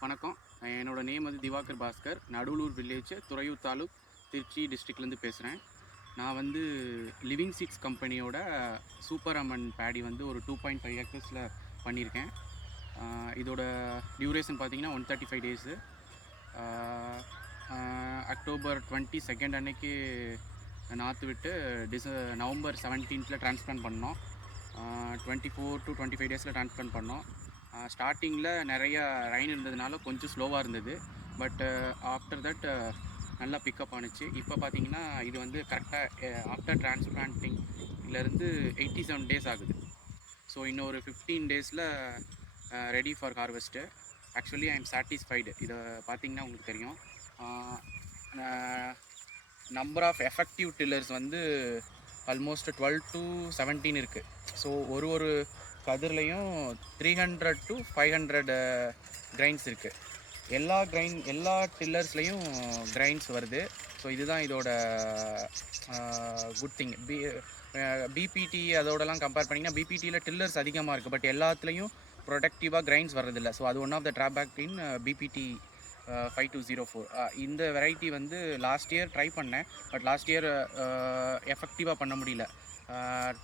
வணக்கம். என்னோட நேம் வந்து திவாகர் பாஸ்கர். நடுவலூர் வில்லேஜ், துறையூர் தாலுக், திருச்சி டிஸ்ட்ரிக்ட்லேருந்து பேசுகிறேன். நான் வந்து லிவிங் சீட்ஸ் கம்பெனியோட சூப்பர் அமன் பேடி வந்து ஒரு 2.5 ஏக்கர்ஸில் பண்ணியிருக்கேன். இதோட டியூரேஷன் பார்த்தீங்கன்னா 135 டேஸு. அக்டோபர் 22 அன்னைக்கு நாற்று விட்டு நவம்பர் 17th டிரான்ஸ்பிளான்ட் பண்ணோம். 24 to 25 டேஸில் டிரான்ஸ்பிளான்ட் பண்ணோம். ஸ்டார்டிங்கில் நிறையா ரெயின் இருந்ததுனால கொஞ்சம் ஸ்லோவாக இருந்தது. பட் ஆஃப்டர் தட் நல்லா பிக்கப் ஆணுச்சு. இப்போ பார்த்தீங்கன்னா இது வந்து கரெக்டாக ஆஃப்டர் டிரான்ஸ்பிளான்டிங்லேருந்து 87 டேஸ் ஆகுது. ஸோ இன்னொரு 15 டேஸில் ready for harvest. Actually I am satisfied. இதை பார்த்தீங்கன்னா உங்களுக்கு தெரியும். நம்பர் ஆஃப் எஃபெக்டிவ் டில்லர்ஸ் வந்து ஆல்மோஸ்ட் 12 to 17 இருக்குது. ஸோ ஒரு கதிர்லையும் 300 to 500 கிரைன்ஸ் இருக்குது. எல்லா டில்லர்ஸ்லையும் கிரைன்ஸ் வருது. ஸோ இதுதான் இதோட குட் திங். பிபிடி அதோடலாம் கம்பேர் பண்ணிங்கன்னா பிபிடியில் டில்லர்ஸ் அதிகமாக இருக்குது, பட் எல்லாத்துலேயும் ப்ரொடக்டிவாக கிரைன்ஸ் வர்றதில்லை. ஸோ அது one of the drawback in BPT 5204. இந்த வெரைட்டி வந்து லாஸ்ட் இயர் ட்ரை பண்ணேன், பட் லாஸ்ட் இயர் எஃபெக்டிவாக பண்ண முடியல.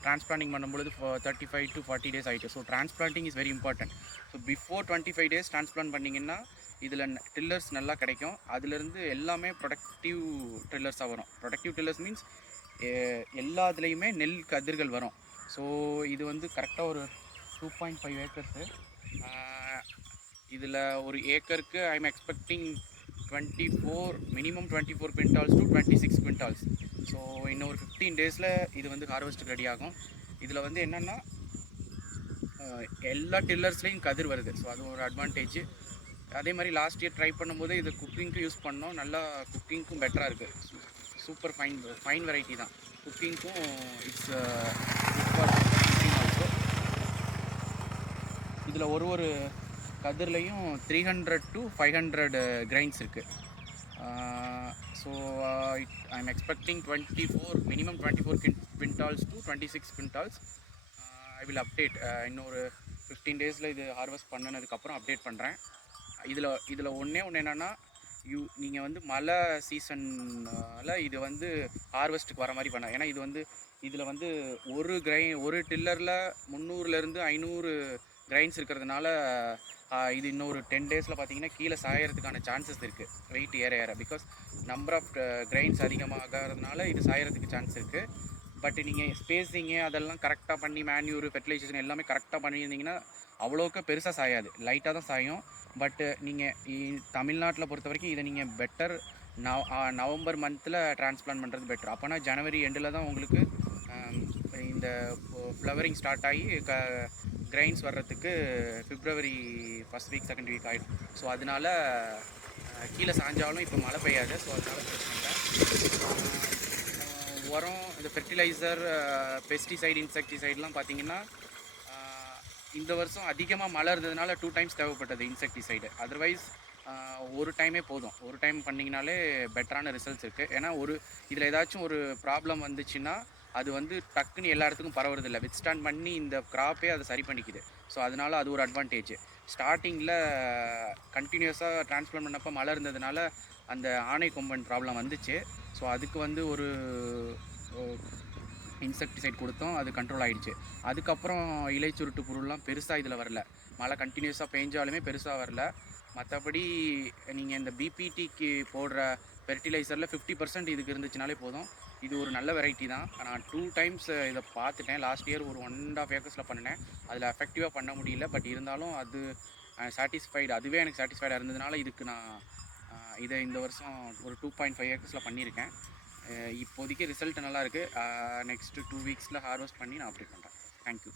டிரான்ஸ்பிளான்டிங் பண்ணும்பொழுது 35 to 40 டேஸ் ஆகிட்டு. So transplanting is very important. So before 25 days transplant பண்ணிங்கன்னா இதில் டில்லர்ஸ் நல்லா கிடைக்கும். அதுலேருந்து எல்லாமே ப்ரொடக்டிவ் டில்லர்ஸாக வரும். ப்ரொடக்டிவ் டில்லர்ஸ் மீன்ஸ் எல்லாத்துலேயுமே நெல் கதிர்கள் வரும். ஸோ இது வந்து கரெக்டாக ஒரு 2.5 ஏக்கர்ஸு. இதில் ஒரு ஏக்கருக்கு I am expecting 24 quintals to 26 quintals. So இன்னும் ஒரு 15 டேஸில் இது வந்து ஹார்வெஸ்ட்டுக்கு ரெடி ஆகும். இதில் வந்து என்னென்னா எல்லா டில்லர்ஸ்லேயும் கதிர் வருது. ஸோ அது ஒரு அட்வான்டேஜ். அதே மாதிரி லாஸ்ட் இயர் ட்ரை பண்ணும்போது இது குக்கிங்க்கும் யூஸ் பண்ணோம். நல்லா குக்கிங்க்கும் பெட்டராக இருக்குது. சூப்பர் ஃபைன் வெரைட்டி தான். குக்கிங்க்கும் இட்ஸ் ஆல்சோ. இதில் ஒரு கதிர்லையும் 300 to 500 கிரைன்ஸ் இருக்குது. So I am expecting minimum 24 quintals to 26 quintals. I will update. இன்னொரு 15 டேஸில் இது ஹார்வெஸ்ட் பண்ணினதுக்கப்புறம் அப்டேட் பண்ணுறேன். இதில் ஒன்று என்னென்னா, நீங்கள் வந்து மழை சீசனில் இது வந்து ஹார்வெஸ்ட்டுக்கு வர மாதிரி பண்ண. ஏன்னா இதில் வந்து ஒரு டில்லரில் 300 to 500 கிரைன்ஸ் இருக்கிறதுனால இது இன்னொரு 10 டேஸில் பார்த்தீங்கன்னா கீழே சாயறதுக்கான சான்சஸ் இருக்குது, வெயிட் ஏற. பிகாஸ் நம்பர் ஆஃப் கிரைன்ஸ் அதிகமாகிறதுனால இது சாயறதுக்கு சான்ஸ் இருக்குது. பட் நீங்கள் ஸ்பேஸிங்கு அதெல்லாம் கரெக்டாக பண்ணி மேன்யூர் ஃபெர்டிலைசேஷன் எல்லாமே கரெக்டாக பண்ணியிருந்தீங்கன்னா அவ்வளோக்கு பெருசாக சாயாது, லைட்டாக தான் சாயும். பட்டு நீங்கள் தமிழ்நாட்டில் பொறுத்த வரைக்கும் இதை நீங்கள் பெட்டர் நவம்பர் மந்தில் டிரான்ஸ்பிளான்ட் பண்ணுறது பெட்டர். அப்போனா ஜனவரி எண்டில் தான் உங்களுக்கு இந்த ஃப்ளவரிங் ஸ்டார்ட் ஆகி கிரைன்ஸ் வர்றதுக்கு பிப்ரவரி ஃபஸ்ட் வீக் செகண்ட் வீக் ஆகிடும். ஸோ அதனால் கீழே சாஞ்சாலும் இப்போ மழை பெய்யாது. ஸோ அதனால் பிரச்சனை இல்லை. உரம், இந்த ஃபெர்டிலைசர், பெஸ்டிசைடு, இன்செக்டிசைட்லாம் பார்த்திங்கன்னா இந்த வருஷம் அதிகமாக மழை இருந்ததுனால 2 times தேவைப்பட்டது இன்செக்டிசைடு. அதர்வைஸ் ஒரு டைமே போதும். ஒரு டைம் பண்ணிங்கனாலே பெட்டரான ரிசல்ட்ஸ் இருக்குது. ஏன்னா இதில் ஏதாச்சும் ஒரு ப்ராப்ளம் வந்துச்சுன்னா அது வந்து டக்குன்னு எல்லா இடத்துக்கும் பரவுறதில்லை. வித்ஸ்டாண்ட் பண்ணி இந்த கிராப்பே அதை சரி பண்ணிக்குது. ஸோ அதனால் அது ஒரு அட்வான்டேஜ். ஸ்டார்டிங்கில் கண்டினியூஸாக டிரான்ஸ்பிளான்ட் பண்ணப்போ மழை இருந்ததுனால அந்த ஆணை கொம்பன் ப்ராப்ளம் வந்துச்சு. ஸோ அதுக்கு வந்து ஒரு இன்செக்டிசைட் கொடுத்தோம், அது கண்ட்ரோல் ஆகிடுச்சு. அதுக்கப்புறம் இலை சுருட்டு பொருள்லாம் பெருசாக இதில் வரல. மழை கண்டினியூஸாக பெஞ்சாலுமே பெருசாக வரல. மற்றபடி நீங்கள் இந்த பிபிடிக்கு போடுற ஃபெர்டிலைசரில் 50% இதுக்கு இருந்துச்சுனாலே போதும். இது ஒரு நல்ல வெரைட்டி தான். நான் 2 times இதை பார்த்துட்டேன். லாஸ்ட் இயர் ஒரு 1.5 ஏக்கர்ஸில் பண்ணினேன். அதில் எஃபெக்டிவாக பண்ண முடியல. பட் இருந்தாலும் அது சாட்டிஸ்ஃபைடு. அதுவே எனக்கு சாட்டிஸ்ஃபைடாக இருந்ததுனால இதுக்கு நான் இதை இந்த வருஷம் ஒரு 2.5 ஏக்கர்ஸில் பண்ணியிருக்கேன். இப்போதைக்கு ரிசல்ட் நல்லாயிருக்கு. நெக்ஸ்ட்டு 2 வீக்ஸில் ஹார்வெஸ்ட் பண்ணி நான் அப்டேட் பண்ணுறேன். தேங்க்யூ.